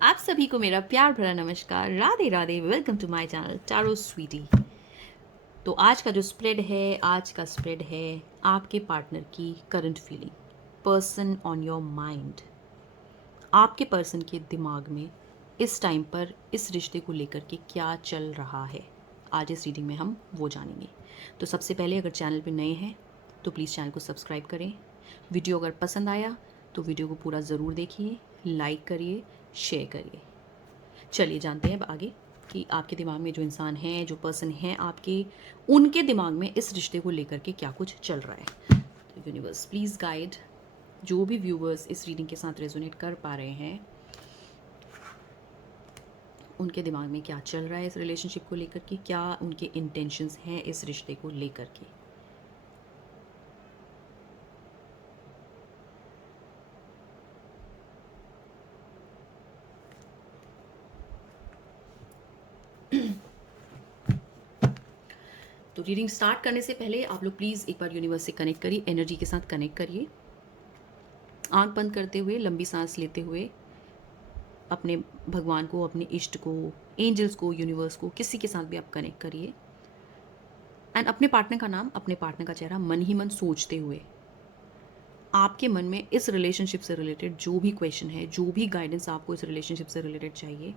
आप सभी को मेरा प्यार भरा नमस्कार, Radhe Radhe. Welcome to my channel Tarot Sweety. तो आज का स्प्रेड है आपके पार्टनर की current feeling, person on your mind. आपके पर्सन के दिमाग में इस टाइम पर इस रिश्ते को लेकर के क्या चल रहा है, आज इस रीडिंग में हम वो जानेंगे। तो सबसे पहले, अगर चैनल पे नए हैं तो प्लीज़ चैनल को सब्सक्राइब करें। वीडियो अगर पसंद आया तो वीडियो को पूरा ज़रूर देखिए, लाइक करिए, शेयर करिए। चलिए जानते हैं अब आगे कि आपके दिमाग में जो इंसान है, जो पर्सन है आपके, उनके दिमाग में इस रिश्ते को लेकर के क्या कुछ चल रहा है। तो यूनिवर्स प्लीज़ गाइड जो भी व्यूवर्स इस रीडिंग के साथ रेजोनेट कर पा रहे हैं, उनके दिमाग में क्या चल रहा है इस रिलेशनशिप को लेकर के, क्या उनके इंटेंशंस हैं इस रिश्ते को लेकर के। तो रीडिंग स्टार्ट करने से पहले आप लोग प्लीज़ एक बार यूनिवर्स से कनेक्ट करिए, एनर्जी के साथ कनेक्ट करिए। आंख बंद करते हुए, लंबी सांस लेते हुए अपने भगवान को, अपने इष्ट को, एंजल्स को, यूनिवर्स को, किसी के साथ भी आप कनेक्ट करिए। एंड अपने पार्टनर का नाम, अपने पार्टनर का चेहरा मन ही मन सोचते हुए आपके मन में इस रिलेशनशिप से रिलेटेड जो भी क्वेश्चन है, जो भी गाइडेंस आपको इस रिलेशनशिप से रिलेटेड चाहिए,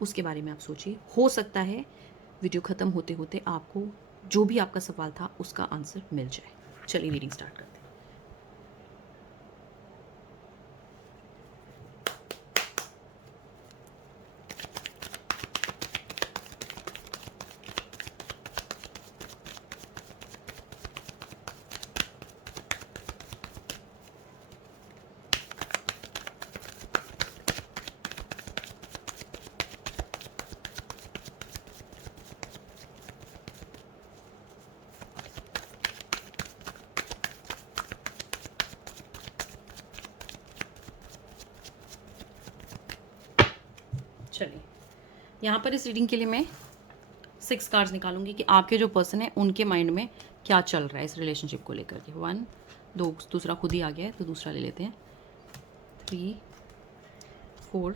उसके बारे में आप सोचिए। हो सकता है वीडियो ख़त्म होते होते आपको जो भी आपका सवाल था उसका आंसर मिल जाए। चलिए रीडिंग स्टार्ट करते हैं। चलिए, यहाँ पर इस रीडिंग के लिए मैं 6 कार्ड्स निकालूंगी कि आपके जो पर्सन है उनके माइंड में क्या चल रहा है इस रिलेशनशिप को लेकर के। 1, 2, दूसरा खुद ही आ गया है तो दूसरा ले लेते हैं। 3, 4,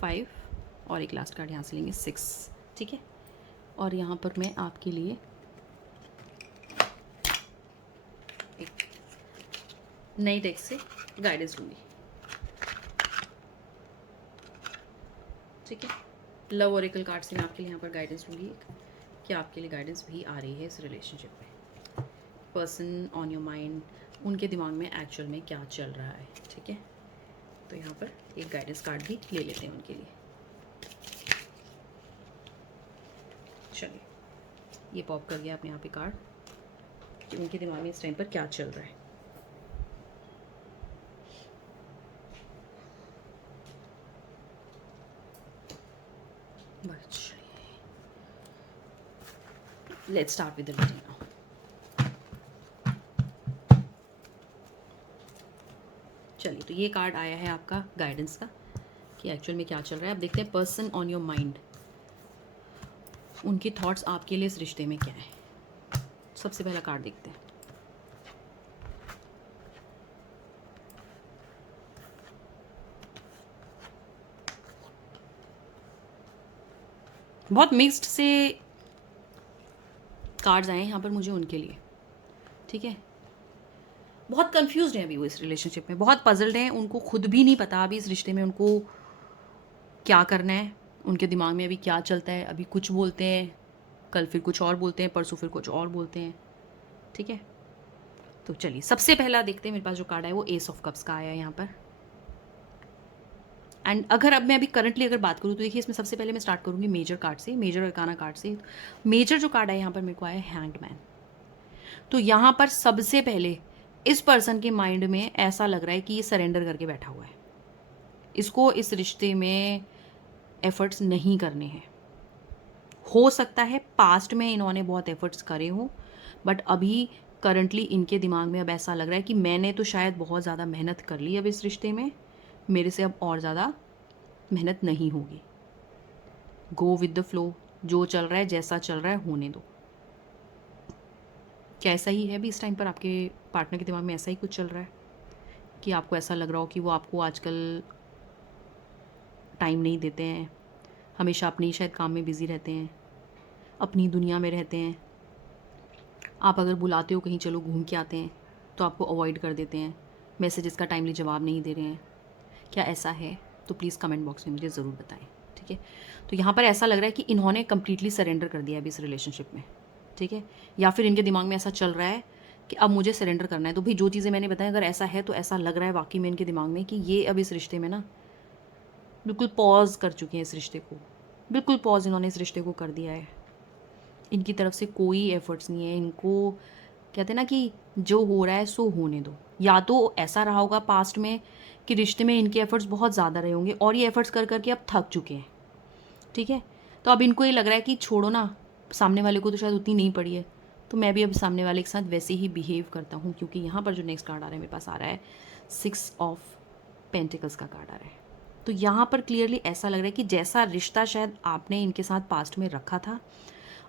5 और एक लास्ट कार्ड यहाँ से लेंगे 6। ठीक है, और यहाँ पर मैं आपके लिए एक नई डेक से गाइडेंस लूँगी। ठीक है, लव ओरेकल कार्ड से मैं आपके लिए यहाँ पर गाइडेंस लूँगी कि आपके लिए गाइडेंस भी आ रही है इस रिलेशनशिप में। पर्सन ऑन योर माइंड, उनके दिमाग में एक्चुअल में क्या चल रहा है। ठीक है, तो यहाँ पर एक गाइडेंस कार्ड भी ले लेते हैं उनके लिए। चलिए, ये पॉप कर गया अपने यहाँ पे कार्ड कि उनके दिमाग में इस टाइम पर क्या चल रहा है। Let's start with the reading now. चलिए, तो ये कार्ड आया है आपका गाइडेंस का कि एक्चुअल में क्या चल रहा है। अब देखते हैं पर्सन ऑन योर माइंड, उनके थॉट्स आपके लिए इस रिश्ते में क्या है। सबसे पहला कार्ड देखते हैं। बहुत मिक्स्ड से कार्ड्स आए हैं यहाँ पर मुझे उनके लिए। ठीक है, बहुत कंफ्यूज्ड हैं अभी वो इस रिलेशनशिप में, बहुत पजल्ड हैं, उनको खुद भी नहीं पता अभी इस रिश्ते में उनको क्या करना है। उनके दिमाग में अभी क्या चलता है, अभी कुछ बोलते हैं, कल फिर कुछ और बोलते हैं, परसों फिर कुछ और बोलते हैं। ठीक है, तो चलिए सबसे पहला देखते हैं। मेरे पास जो कार्ड है वो एस ऑफ कप्स का आया है यहाँ पर। एंड अगर अब मैं अभी करंटली अगर बात करूँ तो देखिए, इसमें सबसे पहले मैं स्टार्ट करूँगी मेजर कार्ड से, मेजर अरकाना कार्ड से। मेजर जो कार्ड है यहाँ पर मेरे को आया है हैंग्ड मैन। तो यहाँ पर सबसे पहले इस पर्सन के माइंड में ऐसा लग रहा है कि ये सरेंडर करके बैठा हुआ है, इसको इस रिश्ते में एफर्ट्स नहीं करने हैं। हो सकता है पास्ट में इन्होंने बहुत एफर्ट्स करे हों, बट अभी करंटली इनके दिमाग में अब ऐसा लग रहा है कि मैंने तो शायद बहुत ज़्यादा मेहनत कर ली अब इस रिश्ते में, मेरे से अब और ज़्यादा मेहनत नहीं होगी। गो विद द फ्लो, जो चल रहा है जैसा चल रहा है होने दो। क्या ऐसा ही है अभी इस टाइम पर आपके पार्टनर के दिमाग में, ऐसा ही कुछ चल रहा है कि आपको ऐसा लग रहा हो कि वो आपको आजकल टाइम नहीं देते हैं, हमेशा अपनी शायद काम में बिज़ी रहते हैं, अपनी दुनिया में रहते हैं। आप अगर बुलाते हो कहीं चलो घूम के आते हैं तो आपको अवॉइड कर देते हैं, मैसेजेस का टाइमली जवाब नहीं दे रहे हैं। क्या ऐसा है? तो प्लीज़ कमेंट बॉक्स में मुझे ज़रूर बताएं, ठीक है। तो यहाँ पर ऐसा लग रहा है कि इन्होंने कम्प्लीटली सरेंडर कर दिया अभी इस रिलेशनशिप में, ठीक है। या फिर इनके दिमाग में ऐसा चल रहा है कि अब मुझे सरेंडर करना है। तो भाई जो चीज़ें मैंने बताई अगर ऐसा है तो ऐसा लग रहा है वाकई में इनके दिमाग में कि ये अब इस रिश्ते में ना बिल्कुल पॉज कर चुके हैं इस रिश्ते को, बिल्कुल पॉज इन्होंने इस रिश्ते को कर दिया है। इनकी तरफ से कोई एफर्ट्स नहीं है। इनको कहते हैं ना कि जो हो रहा है सो होने दो। या तो ऐसा रहा होगा पास्ट में कि रिश्ते में इनके एफर्ट्स बहुत ज़्यादा रहे होंगे और ये एफर्ट्स कर करके अब थक चुके हैं, ठीक है। तो अब इनको ये लग रहा है कि छोड़ो ना, सामने वाले को तो शायद उतनी नहीं पड़ी है, तो मैं भी अब सामने वाले के साथ वैसे ही बिहेव करता हूँ। क्योंकि यहाँ पर जो नेक्स्ट कार्ड आ रहा है मेरे पास आ रहा है 6 ऑफ पेंटिकल्स का कार्ड आ रहा है। तो यहाँ पर क्लियरली ऐसा लग रहा है कि जैसा रिश्ता शायद आपने इनके साथ पास्ट में रखा था,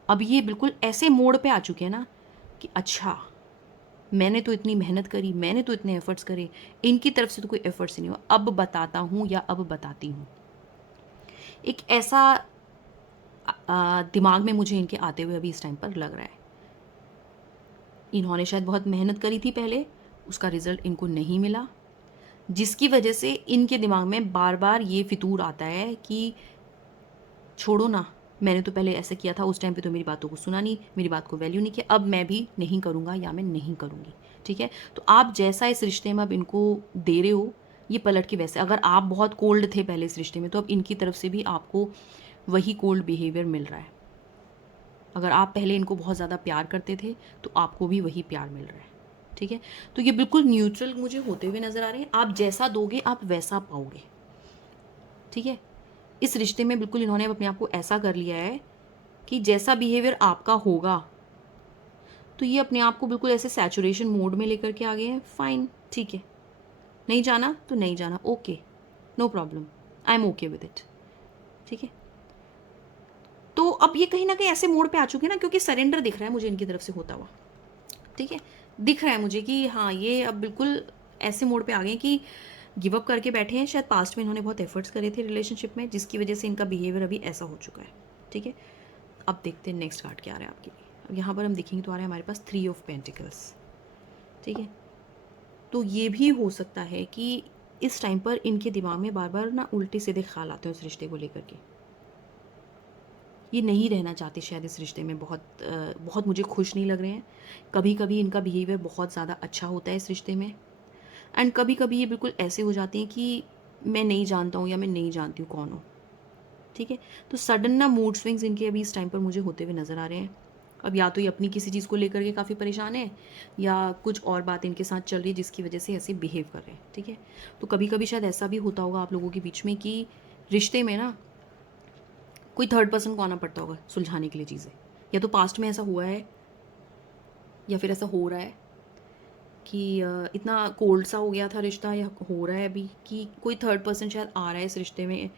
अब ये बिल्कुल ऐसे मोड़ पे आ चुके हैं ना कि अच्छा मैंने तो इतनी मेहनत करी, मैंने तो इतने एफर्ट्स करे, इनकी तरफ से तो कोई एफर्ट्स नहीं हुआ, अब बताता हूँ या अब बताती हूँ। एक ऐसा दिमाग में मुझे इनके आते हुए अभी इस टाइम पर लग रहा है। इन्होंने शायद बहुत मेहनत करी थी पहले, उसका रिजल्ट इनको नहीं मिला, जिसकी वजह से इनके दिमाग में बार बार ये फितूर आता है कि छोड़ो ना, मैंने तो पहले ऐसा किया था, उस टाइम पे तो मेरी बातों को सुना नहीं, मेरी बात को वैल्यू नहीं किया, अब मैं भी नहीं करूँगा या मैं नहीं करूँगी, ठीक है। तो आप जैसा इस रिश्ते में अब इनको दे रहे हो, ये पलट के वैसे, अगर आप बहुत कोल्ड थे पहले इस रिश्ते में तो अब इनकी तरफ से भी आपको वही कोल्ड बिहेवियर मिल रहा है। अगर आप पहले इनको बहुत ज़्यादा प्यार करते थे तो आपको भी वही प्यार मिल रहा है, ठीक है। तो ये बिल्कुल न्यूट्रल मुझे होते हुए नज़र आ रहे हैं। आप जैसा दोगे आप वैसा पाओगे, ठीक है। इस रिश्ते में बिल्कुल इन्होंने अपने आप को ऐसा कर लिया है कि जैसा बिहेवियर आपका होगा तो ये अपने आप को बिल्कुल ऐसे सैचुरेशन मोड में लेकर के आ गए हैं। फाइन, ठीक है, नहीं जाना तो नहीं जाना, okay, no problem, I am okay with it, ठीक है। तो अब ये कहीं ना कहीं ऐसे मोड पे आ चुके हैं ना, क्योंकि सरेंडर दिख रहा है मुझे इनकी तरफ से होता हुआ, ठीक है। दिख रहा है मुझे कि हाँ ये अब बिल्कुल ऐसे मोड पे आ गए कि गिव अप करके बैठे हैं। शायद पास्ट में इन्होंने बहुत एफर्ट्स करे थे रिलेशनशिप में, जिसकी वजह से इनका बिहेवियर अभी ऐसा हो चुका है, ठीक है। अब देखते हैं नेक्स्ट कार्ड क्या आ रहा है आपके लिए। अब यहाँ पर हम देखेंगे तो आ रहा है हमारे पास 3 ऑफ पेंटिकल्स, ठीक है। तो ये भी हो सकता है कि इस टाइम पर इनके दिमाग में बार बार ना उल्टे सीधे ख्याल आते हैं उस रिश्ते को लेकर के। ये नहीं रहना चाहते शायद इस रिश्ते में, बहुत मुझे खुश नहीं लग रहे हैं। कभी कभी इनका बिहेवियर बहुत ज़्यादा अच्छा होता है इस रिश्ते में, एंड कभी कभी ये बिल्कुल ऐसे हो जाते हैं कि मैं नहीं जानता हूँ या मैं नहीं जानती हूँ कौन हूँ, ठीक है। तो सडन ना मूड स्विंग्स इनके अभी इस टाइम पर मुझे होते हुए नज़र आ रहे हैं। अब या तो ये अपनी किसी चीज़ को लेकर के काफ़ी परेशान है या कुछ और बात इनके साथ चल रही है जिसकी वजह से ऐसे बिहेव कर रहे हैं, ठीक है। तो कभी कभी शायद ऐसा भी होता होगा आप लोगों के बीच में कि रिश्ते में ना कोई थर्ड पर्सन को आना पड़ता होगा सुलझाने के लिए चीज़ें। या तो पास्ट में ऐसा हुआ है या फिर ऐसा हो रहा है कि इतना कोल्ड सा हो गया था रिश्ता, या हो रहा है अभी कि कोई थर्ड पर्सन शायद आ रहा है इस रिश्ते में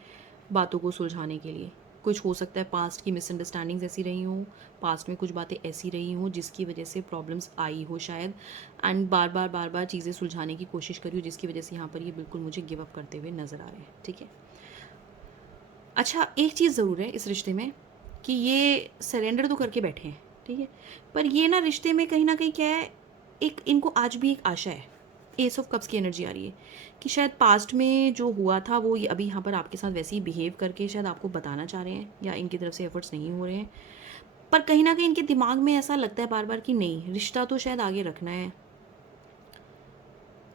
बातों को सुलझाने के लिए। कुछ हो सकता है पास्ट की मिसअंडरस्टैंडिंग्स ऐसी रही हों, पास्ट में कुछ बातें ऐसी रही हों जिसकी वजह से प्रॉब्लम्स आई हो शायद, एंड बार बार चीज़ें सुलझाने की कोशिश करी हो, जिसकी वजह से यहाँ पर ये बिल्कुल मुझे गिव अप करते हुए नज़र आ रहे हैं, ठीक है। अच्छा एक चीज़ ज़रूर है इस रिश्ते में कि ये सरेंडर तो करके बैठे हैं, ठीक है। पर ये ना रिश्ते में कहीं ना कहीं क्या है, एक इनको आज भी एक आशा है। एस ऑफ कप्स की एनर्जी आ रही है कि शायद पास्ट में जो हुआ था वो ये अभी यहाँ पर आपके साथ वैसे ही बिहेव करके शायद आपको बताना चाह रहे हैं, या इनकी तरफ से एफर्ट्स नहीं हो रहे हैं। पर कहीं ना कहीं इनके दिमाग में ऐसा लगता है बार बार कि नहीं, रिश्ता तो शायद आगे रखना है,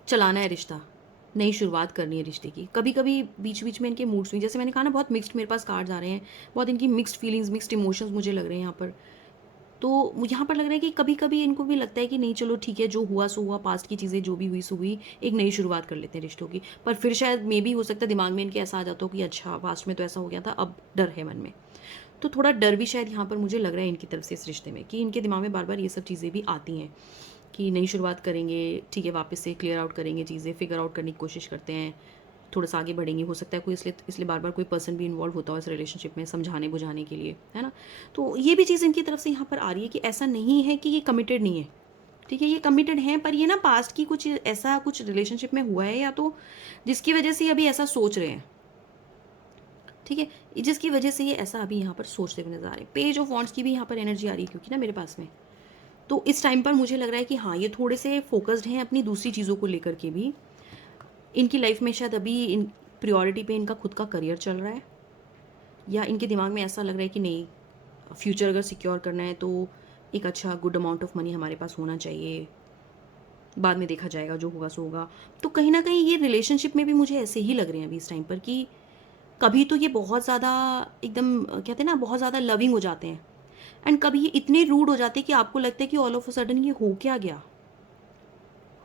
चलाना है रिश्ता, नई शुरुआत करनी है रिश्ते की। कभी कभी बीच बीच में इनके मूड स्विंग, जैसे मैंने कहा ना बहुत मिक्स्ड मेरे पास कार्ड्स आ रहे हैं, बहुत इनकी मिक्स्ड फीलिंग्स, मिक्स्ड इमोशंस मुझे लग रहे हैं यहाँ पर। तो यहाँ पर लग रहा है कि कभी कभी इनको भी लगता है कि नहीं चलो ठीक है, जो हुआ सो हुआ, पास्ट की चीज़ें जो भी हुई सो हुई, एक नई शुरुआत कर लेते हैं रिश्तों की। पर फिर शायद मे भी हो सकता है दिमाग में इनके ऐसा आ जाता हो कि अच्छा पास्ट में तो ऐसा हो गया था, अब डर है मन में। तो थोड़ा डर भी शायद यहाँ पर मुझे लग रहा है इनकी तरफ से इस रिश्ते में, कि इनके दिमाग में बार बार ये सब चीज़ें भी आती हैं कि नई शुरुआत करेंगे, ठीक है, वापस से क्लियर आउट करेंगे चीज़ें, फिगर आउट करने की कोशिश करते हैं, थोड़ा सा आगे बढ़ेंगे। हो सकता है कोई इसलिए बार बार कोई पर्सन भी इन्वॉल्व होता हो इस रिलेशनशिप में समझाने बुझाने के लिए, है ना। तो ये भी चीज़ इनकी तरफ से यहाँ पर आ रही है कि ऐसा नहीं है कि ये कमिटेड नहीं है, ठीक है, ये कमिटेड हैं, पर ये ना पास्ट की कुछ ऐसा कुछ रिलेशनशिप में हुआ है या तो जिसकी वजह से अभी ऐसा सोच रहे हैं, ठीक है, जिसकी वजह से ये ऐसा अभी यहाँ पर सोचते हुए नज़र आ रहे हैं। पेज ऑफ वॉन्ड्स की भी यहाँ पर एनर्जी आ रही है क्योंकि ना मेरे पास में, तो इस टाइम पर मुझे लग रहा है कि हाँ, ये थोड़े से फोकस्ड हैं अपनी दूसरी चीज़ों को लेकर के भी। इनकी लाइफ में शायद अभी इन प्रायोरिटी पे इनका खुद का करियर चल रहा है, या इनके दिमाग में ऐसा लग रहा है कि नहीं, फ्यूचर अगर सिक्योर करना है तो एक अच्छा गुड अमाउंट ऑफ मनी हमारे पास होना चाहिए, बाद में देखा जाएगा, जो होगा सो होगा। तो कहीं ना कहीं ये रिलेशनशिप में भी मुझे ऐसे ही लग रहे हैं अभी इस टाइम पर कि कभी तो ये बहुत ज़्यादा एकदम कहते हैं ना, बहुत ज़्यादा लविंग हो जाते हैं, एंड कभी ये इतने रूड हो जाते हैं कि आपको लगता है कि ऑल ऑफ अ सडन ये हो क्या गया,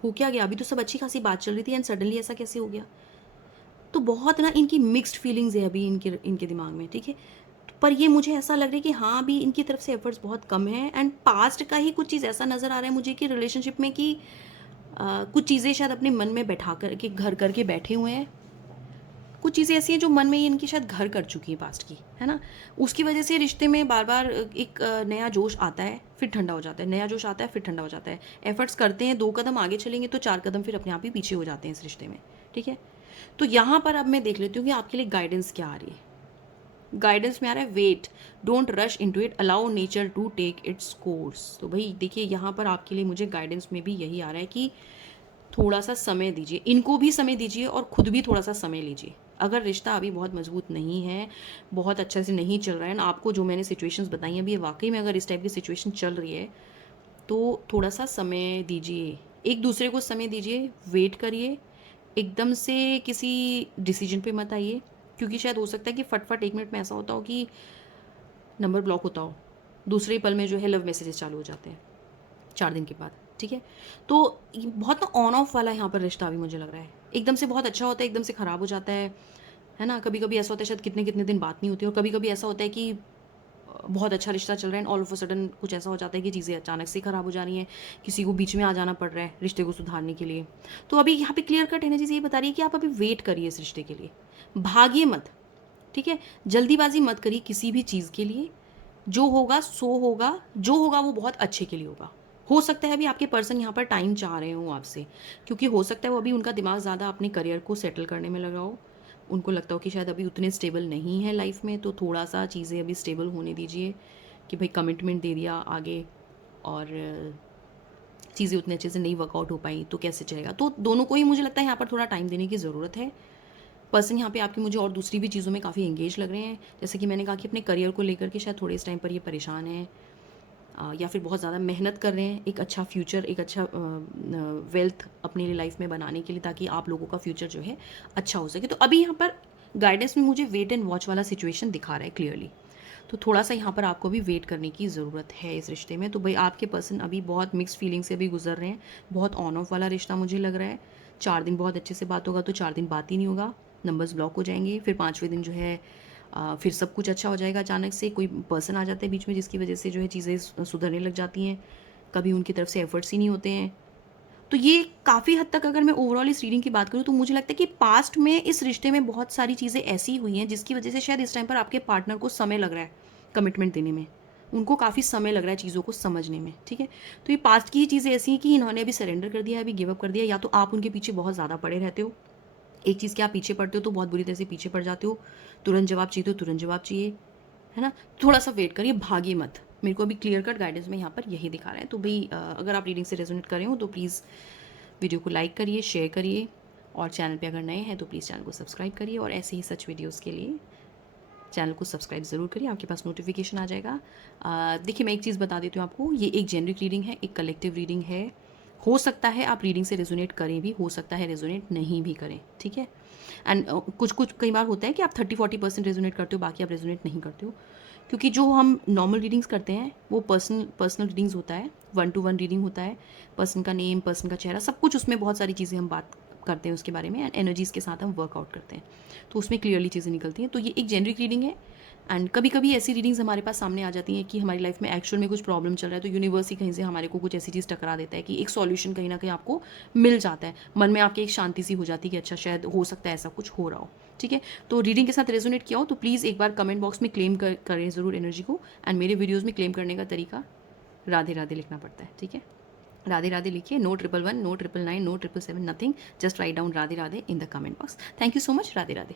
हो क्या गया, अभी तो सब अच्छी खासी बात चल रही थी एंड सडनली ऐसा कैसे हो गया। तो बहुत ना इनकी मिक्स्ड फीलिंग्स है अभी इनके इनके दिमाग में, ठीक है। पर ये मुझे ऐसा लग रहा है कि हाँ, अभी इनकी तरफ से एफर्ट्स बहुत कम है, एंड पास्ट का ही कुछ चीज़ ऐसा नज़र आ रहा है मुझे कि रिलेशनशिप में कि कुछ चीज़ें शायद अपने मन में बैठा कर के घर करके बैठे हुए हैं। कुछ चीज़ें ऐसी हैं जो मन में इनकी शायद घर कर चुकी हैं पास्ट की, है ना। उसकी वजह से रिश्ते में बार बार एक नया जोश आता है, फिर ठंडा हो जाता है, नया जोश आता है, फिर ठंडा हो जाता है। एफर्ट्स करते हैं, 2 कदम आगे चलेंगे तो 4 कदम फिर अपने आप ही पीछे हो जाते हैं इस रिश्ते में, ठीक है। तो यहाँ पर अब मैं देख लेती हूँ कि आपके लिए गाइडेंस क्या आ रही है। गाइडेंस में आ रहा है wait, don't rush into it, allow nature to take its course. तो भाई देखिए, यहाँ पर आपके लिए मुझे गाइडेंस में भी यही आ रहा है कि थोड़ा सा समय दीजिए, इनको भी समय दीजिए और खुद भी थोड़ा सा समय लीजिए। अगर रिश्ता अभी बहुत मजबूत नहीं है, बहुत अच्छे से नहीं चल रहा है ना, आपको जो मैंने सिचुएशंस बताई हैं अभी वाकई में अगर इस टाइप की सिचुएशन चल रही है, तो थोड़ा सा समय दीजिए, एक दूसरे को समय दीजिए, वेट करिए, एकदम से किसी डिसीजन पे मत आइए, क्योंकि शायद हो सकता है कि फटफट 1 मिनट में ऐसा होता हो कि नंबर ब्लॉक होता हो, दूसरे ही पल में जो है लव मैसेजेस चालू हो जाते हैं 4 दिन के बाद, ठीक है। तो ये बहुत ना ऑन ऑफ वाला यहाँ पर रिश्ता अभी मुझे लग रहा है, एकदम से बहुत अच्छा होता है, एकदम से ख़राब हो जाता है ना। कभी कभी ऐसा होता है शायद कितने कितने दिन बात नहीं होती, और कभी कभी ऐसा होता है कि बहुत अच्छा रिश्ता चल रहा है, ऑल ऑफ अ सडन कुछ ऐसा हो जाता है कि चीज़ें अचानक से ख़राब हो जा रही हैं, किसी को बीच में आ जाना पड़ रहा है रिश्ते को सुधारने के लिए। तो अभी यहाँ पे क्लियर कट एनर्जी ये बता रही है कि आप अभी वेट करिए इस रिश्ते के लिए, भागिए मत, ठीक है। जल्दीबाजी मत करिए किसी भी चीज़ के लिए, जो होगा सो होगा, जो होगा वो बहुत अच्छे के लिए होगा। हो सकता है अभी आपके पर्सन यहाँ पर टाइम चाह रहे हो आपसे, क्योंकि हो सकता है वो अभी उनका दिमाग ज़्यादा अपने करियर को सेटल करने में लगा हो, उनको लगता हो कि शायद अभी उतने स्टेबल नहीं है लाइफ में, तो थोड़ा सा चीज़ें अभी स्टेबल होने दीजिए कि भाई कमिटमेंट दे दिया आगे, और चीज़ें उतने अच्छे से नहीं वर्कआउट हो पाई तो कैसे चलेगा। तो दोनों को ही मुझे लगता है यहाँ पर थोड़ा टाइम देने की ज़रूरत है। पर्सन यहाँ पे आपकी मुझे और दूसरी भी चीज़ों में काफ़ी एंगेज लग रहे हैं, जैसे कि मैंने कहा कि अपने करियर को लेकर के शायद थोड़े इस टाइम पर ये परेशान हैं, या फिर बहुत ज़्यादा मेहनत कर रहे हैं एक अच्छा फ्यूचर, एक अच्छा वेल्थ अपने लिए लाइफ में बनाने के लिए, ताकि आप लोगों का फ्यूचर जो है अच्छा हो सके। तो अभी यहाँ पर गाइडेंस में मुझे वेट एंड वॉच वाला सिचुएशन दिखा रहा है क्लियरली। तो थोड़ा सा यहाँ पर आपको भी वेट करने की ज़रूरत है इस रिश्ते में। तो भाई आपके पर्सन अभी बहुत मिक्स फीलिंग से भी गुजर रहे हैं, बहुत ऑन ऑफ वाला रिश्ता मुझे लग रहा है। 4 दिन बहुत अच्छे से बात होगा, तो 4 दिन बात ही नहीं होगा, नंबर्स ब्लॉक हो जाएंगे, फिर 5वें दिन जो है फिर सब कुछ अच्छा हो जाएगा। अचानक से कोई पर्सन आ जाता है बीच में, जिसकी वजह से जो है चीज़ें सुधरने लग जाती हैं, कभी उनकी तरफ से एफर्ट्स ही नहीं होते हैं। तो ये काफ़ी हद तक अगर मैं ओवरऑल इस रीडिंग की बात करूँ, तो मुझे लगता है कि पास्ट में इस रिश्ते में बहुत सारी चीज़ें ऐसी हुई हैं जिसकी वजह से शायद इस टाइम पर आपके पार्टनर को समय लग रहा है कमिटमेंट देने में, उनको काफ़ी समय लग रहा है चीज़ों को समझने में, ठीक है। तो ये पास्ट की ही चीज़ें ऐसी हैं कि इन्होंने अभी सरेंडर कर दिया है, अभी गिव अप कर दिया, या तो आप उनके पीछे बहुत ज़्यादा पड़े रहते हो, एक चीज़ के आप पीछे पड़ते हो तो बहुत बुरी तरह से पीछे पड़ जाते हो, तुरंत जवाब चाहिए तो तुरंत जवाब चाहिए, है ना। थोड़ा सा वेट करिए, भागिए मत। मेरे को अभी क्लियर कट गाइडेंस में यहाँ पर यही दिखा रहा है। तो भाई अगर आप रीडिंग से रेजोनेट कर रहे हो तो प्लीज़ वीडियो को लाइक करिए, शेयर करिए, और चैनल पे अगर नए हैं तो प्लीज़ चैनल को सब्सक्राइब करिए, और ऐसे ही सच वीडियोस के लिए चैनल को सब्सक्राइब ज़रूर करिए, आपके पास नोटिफिकेशन आ जाएगा। देखिए, मैं एक चीज़ बता देती हूँ आपको, ये एक जेनरिक रीडिंग है, एक कलेक्टिव रीडिंग है। हो सकता है आप रीडिंग से रेजोनेट करें भी, हो सकता है रेजोनेट नहीं भी करें, ठीक है। एंड कुछ कुछ कई बार होता है कि आप 30-40% रेजोनेट करते हो, बाकी आप रेजोनेट नहीं करते हो, क्योंकि जो हम नॉर्मल रीडिंग्स करते हैं वो पर्सनल रीडिंग्स होता है, 1-to-1 रीडिंग होता है, पर्सन का नेम, पर्सन का चेहरा, सब कुछ उसमें, बहुत सारी चीज़ें हम बात करते हैं उसके बारे में, एंड एनर्जीज़ के साथ हम वर्कआउट करते हैं, तो उसमें क्लियरली चीज़ें निकलती हैं। तो ये एक जेनरिक रीडिंग है, एंड कभी कभी ऐसी रीडिंग्स हमारे पास सामने आ जाती हैं कि हमारी लाइफ में एक्चुअल में कुछ प्रॉब्लम चल रहा है, तो यूनिवर्स ही कहीं से हमारे को कुछ ऐसी चीज़ टकरा देता है कि एक सॉल्यूशन कहीं ना कहीं आपको मिल जाता है, मन में आपके एक शांति सी हो जाती है कि अच्छा शायद हो सकता है ऐसा कुछ हो रहा हो, ठीक है। तो रीडिंग के साथ रेजोनेट किया हो तो प्लीज़ एक बार कमेंट बॉक्स में क्लेम करें ज़रूर एनर्जी को, एंड मेरे वीडियोज़ में क्लेम करने का तरीका राधे राधे लिखना पड़ता है, ठीक है। राधे राधे लिखिए, no 111, no 999, no 777, nothing, just write down Radhe Radhe in the comment box. Thank you so much, Radhe Radhe.